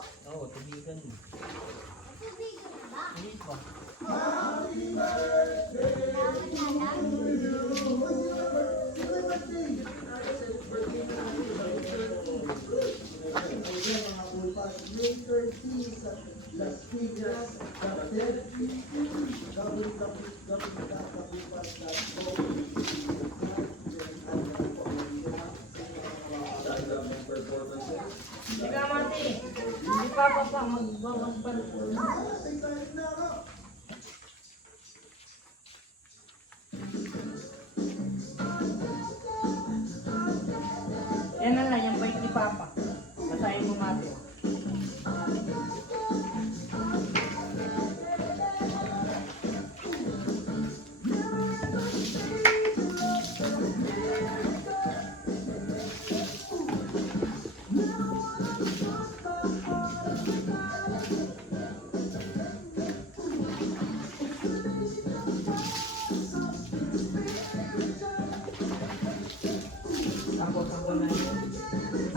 Oo, tubigan mo. Tubigan na ba? Hindi pa. Teka, Mati. Hindi pa magbawas-bawas. Yan na lang, yung bait ni Papa. Basahin mo, Mati. Ako na yun.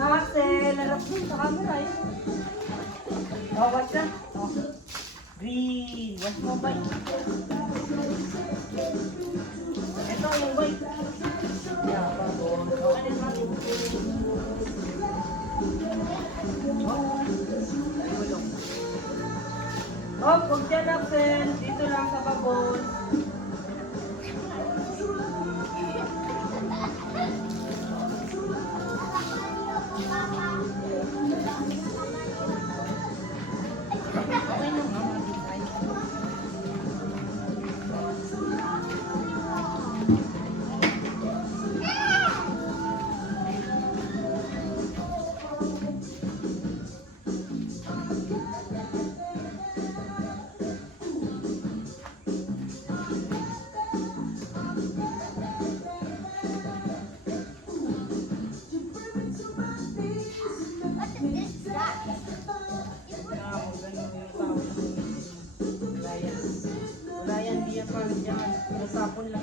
Axel, larap mo sa camera eh. Oh, watch na. Oh. Green. Watch mo, bay. Ito yung bay. Yeah, bago. Okay na natin. Oh, huwag dyan, Axel. Dito lang sa babon. Okay na nga, What is that? Wala yan, di yan parang dyan. Nasapon lang